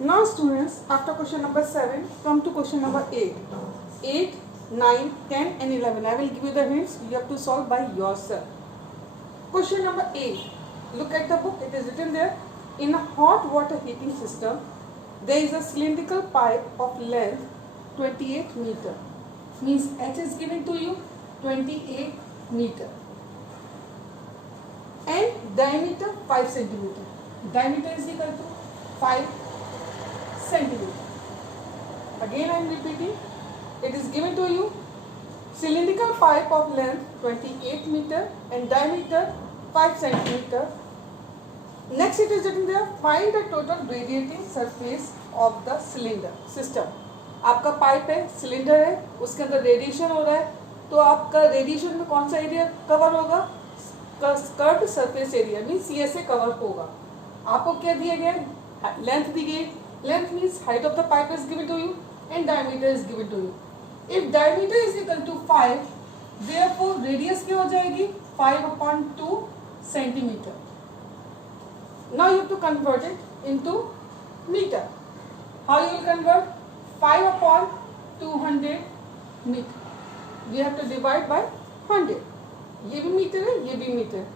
Now students, after question number 7, come to question number 8. 8, 9, 10 and 11. I will give you the hints. You have to solve by yourself. Question number 8. Look at the book. It is written there. In a hot water heating system, there is a cylindrical pipe of length 28 meter. Means H is given to you 28 meter. And diameter 5 centimeter. Diameter is equal to 5 centimeter. Again I am repeating. It is given to you cylindrical pipe of length 28 meter and diameter 5 centimeter. Next it is written there, find the total radiating surface of the cylinder system. आपका pipe है, cylinder है, उसके अंदर radiation हो रहा है, तो आपका रेडिएशन में कौन सा एरिया कवर होगा? Curved surface area mean CSA cover होगा. आपको क्या दिया गया? लेंथ दी गई. Length means height of the pipe is given to you and diameter is given to you. If diameter is equal to 5, therefore radius क्या हो जाएगी? 5/2 centimetre. Now you have to convert it into meter. How you will convert? 5/200 meter. We have to divide by 100. ये भी metre है, ये भी metre.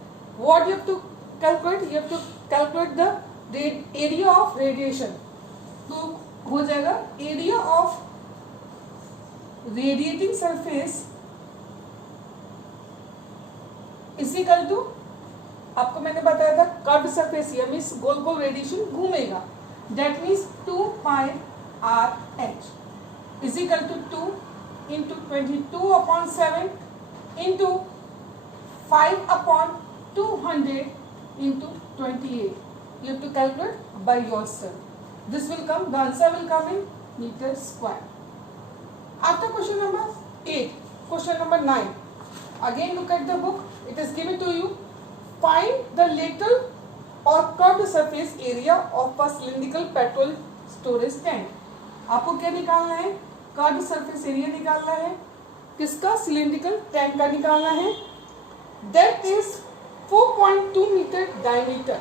What you have to calculate? You have to calculate the area of radiation. तो हो जाएगा area of radiating surface is equal to, आपको मैंने बताया था कर्व्ड सरफेस एरिया मींस गोल गोल रेडिएशन घूमेगा. That means 2 pi r h is equal to 2 into 22/7 into 5/200 into 28. You have to calculate by yourself. This will come, the answer will come in meter square. After question number 8, question number 9. Again look at the book. It is given to you. Find the lateral or curved surface area of a cylindrical petrol storage tank. आपको क्या निकालना है? Curved surface area निकालना है. किसका? Cylindrical tank का निकालना है. That is 4.2 meter diameter.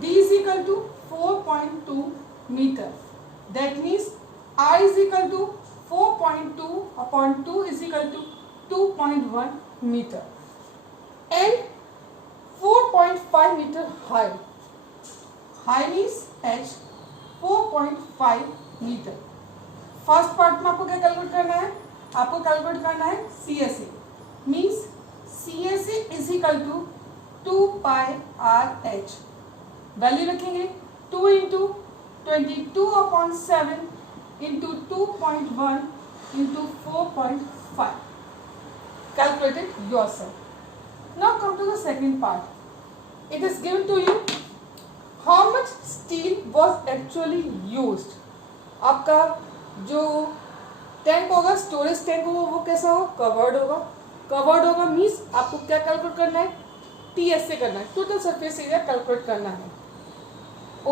D is equal to 4.2 meter. That means I is equal to 4.2/2 is equal to 2.1 meter. And 4.5 meter high. High means H 4.5 meter. First part में आपको क्या calculate करना है? आपको calculate करना है CSA. Means CSA is equal to 2 pi r h. Value रखेंगे 2 into 22/7 into 2.1 into 4.5. Calculated yourself. Now come to the second part. It is given to you how much steel was actually used. आपका जो tank होगा, storage tank होगा, वो कैसा हो? Covered होगा. Covered होगा मीन्स आपको क्या कैलकुलेट करना है? TSA करना है, टोटल सरफेस एरिया कैलकुलेट करना है.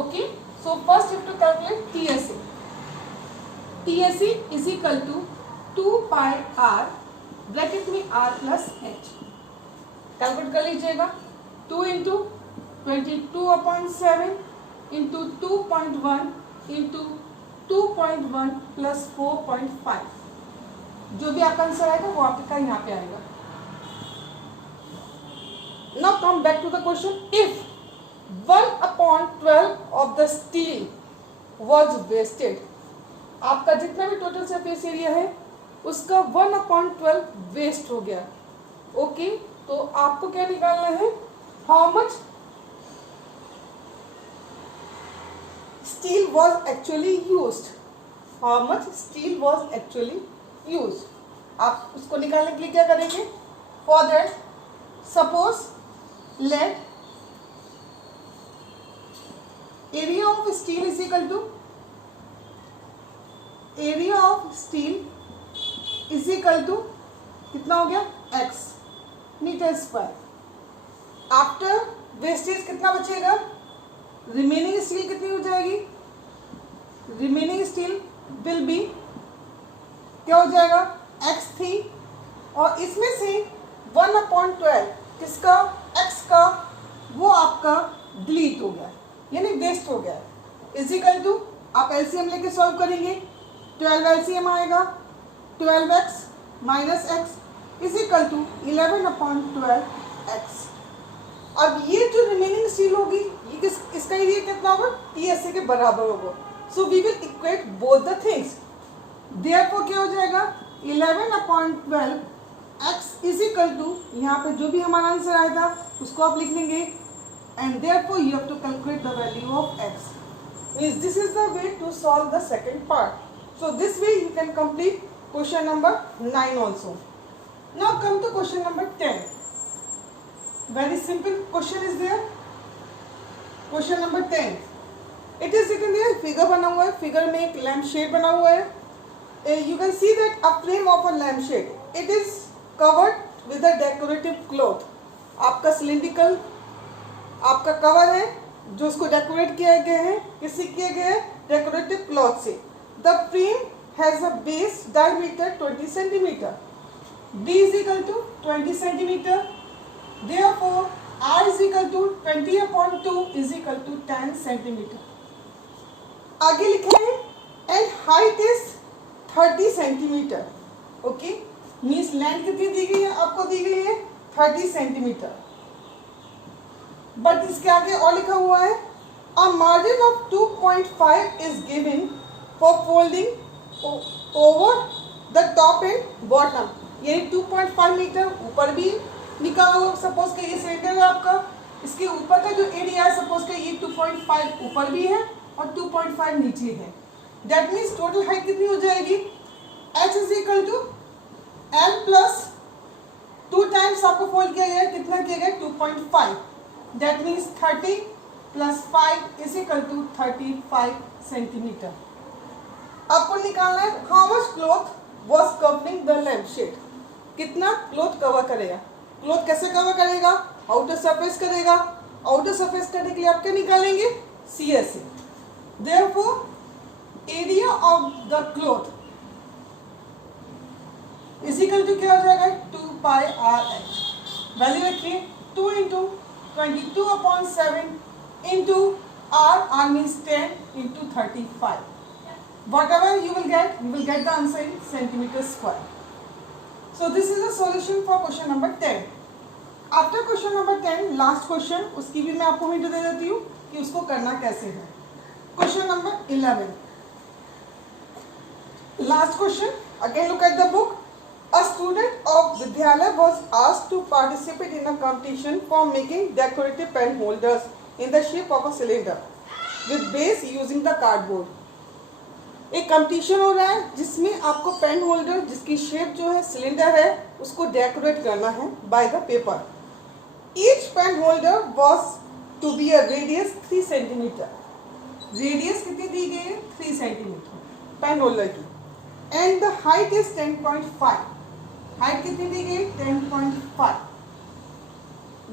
Okay, so first you have to calculate TSA. TSA is equal to 2 pi r bracket में r प्लस एच. कैलकुलेट कर लीजिएगा. 2 इंटू 22/7 इंटू 2.1 इंटू 2.1 प्लस 4.5. जो भी आपका आंसर आएगा वो आपका यहाँ पे आएगा. Now come back to the question. If 1/12 of the steel was wasted, आपका जितना भी टोटल सरफेस एरिया है उसका 1/12 वेस्ट हो गया. ओके, तो आपको क्या निकालना है? How much steel was actually used. How much steel was actually used. आप उसको निकालने के लिए क्या करेंगे? For that suppose let area of steel is equal to area of steel is equal to कितना हो गया? x metre square. After wastage कितना बचेगा? रिमेनिंग स्टील कितनी हो जाएगी? रिमेनिंग स्टील विल बी क्या हो जाएगा? x थी और इसमें से 1/12 किसका? x का, वो आपका डिलीट हो गया यानी वेस्ट हो गया. इज इक्वल टू आप एलसीएम लेके सॉल्व करेंगे, 12 एलसीएम आएगा, 12x minus x is equal to 11/12x। अब ये जो रिमेनिंग स्टील होगी ये इसका एरिया कितना होगा, TSA के बराबर होगा। So we will equate both the things. Therefore क्या हो जाएगा, 11/12x इज इक्वल टू, यहाँ पे जो भी हमारा आंसर आया था उसको आप लिख लेंगे, and therefore you have to calculate the value of x। Means this is the way to solve the second part. So this way you can complete question number 9 also. Now come to question number 10. Very simple question is there. Question number 10. It is written there, figure बना हुआ है, figure में एक lamp shade बना हुआ है। You can see that a frame of a lamp shade. It is covered with a decorative cloth. आपका cylindrical आपका कवर है जो उसको डेकोरेट किया गया है, किससे किया गया है, डेकोरेटिव क्लॉथ से। The frame has a base diameter 20 centimetre, d is equal to 20 centimetre, therefore r is equal to 20/2 is equal to 10 centimetre. आगे लिखे हैं and height is 30 centimetre. Okay, means length कितनी दी गई है, आपको दी गई है 30 सेंटीमीटर। बट इसके आगे और लिखा हुआ है a margin of 2.5 is given for folding over the top and bottom. यानी 2.5 मीटर ऊपर भी निकाला हो, सपोज के ये सिलेंडर है आपका, इसके ऊपर का जो एरिया है सपोज के ये 2.5 ऊपर भी है और 2.5 नीचे है। दैट मीन्स टोटल हाइट कितनी हो जाएगी, h is equal to l plus 2 times आपको फोल्ड किया गया, कितना किया गया 2.5। That means 30 plus 5 is equal to 35 centimetre. आपको निकालना है how much cloth was covering the lampshade, कितना क्लोथ कवर करेगा। क्लोथ कैसे कवर करेगा, आउटर सरफेस करेगा। आउटर सरफेस करने के लिए आप क्या निकालेंगे, CSA। Therefore area of the cloth is equal to क्या हो जाएगा 2πRh। वैल्यू रखिए 2 into 22/7 into r means 10 into 35. Whatever you will get the answer in centimeter square. So this is the solution for question number 10. After question number 10, last question, उसकी भी मैं आपको hint दे देती हूँ कि उसको करना कैसे है। Question number 11. Last question. Again look at the book. A student of Vidyalaya was asked to participate in a competition for making decorative pen holders in the shape of a cylinder with base using the cardboard। एक competition हो रहा है जिसमें आपको pen holder जिसकी shape जो है cylinder है उसको डेकोरेट करना है by the paper. Each pen holder was to be a radius 3 centimetre. Radius कितनी दी गई है, 3 सेंटीमीटर पेन होल्डर की, एंड द हाइट इज 10.5। हाइट कितनी दी गई, 10.5।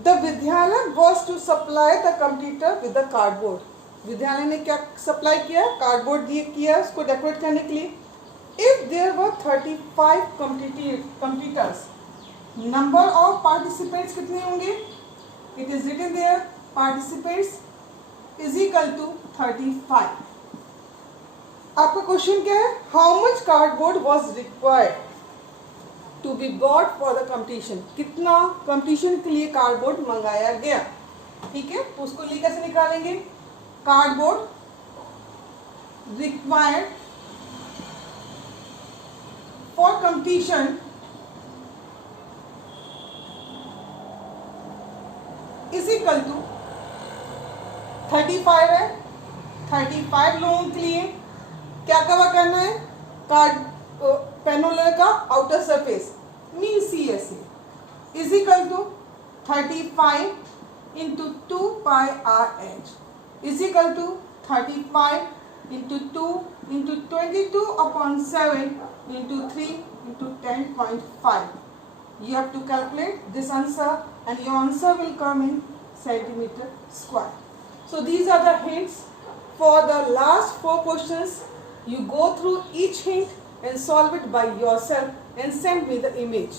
द विद्यालय was to supply the computer with the cardboard. विद्यालय ने क्या सप्लाई किया, कार्डबोर्ड दिए किया उसको डेकोरेट करने के लिए। If there were 35 computers, number of participants कितने होंगे, it is written there participants is equal to 35। आपका क्वेश्चन क्या है, how much cardboard was required to be bought for the competition. कितना कंपटीशन के लिए कार्डबोर्ड मंगाया गया, ठीक है। तो उसको लिए कैसे निकालेंगे, cardboard required for competition is equal to 35 है। 35 लोगों के लिए क्या कवर करना है, कार्ड पेन होल्डर का outer surface mean CSA is equal to 35 into 2πRh is equal to 35 into 2 into 22/7 into 3 into 10.5. You have to calculate this answer and your answer will come in centimeter square. So these are the hints for the last 4 questions. You go through each hint and solve it by yourself and send me the image.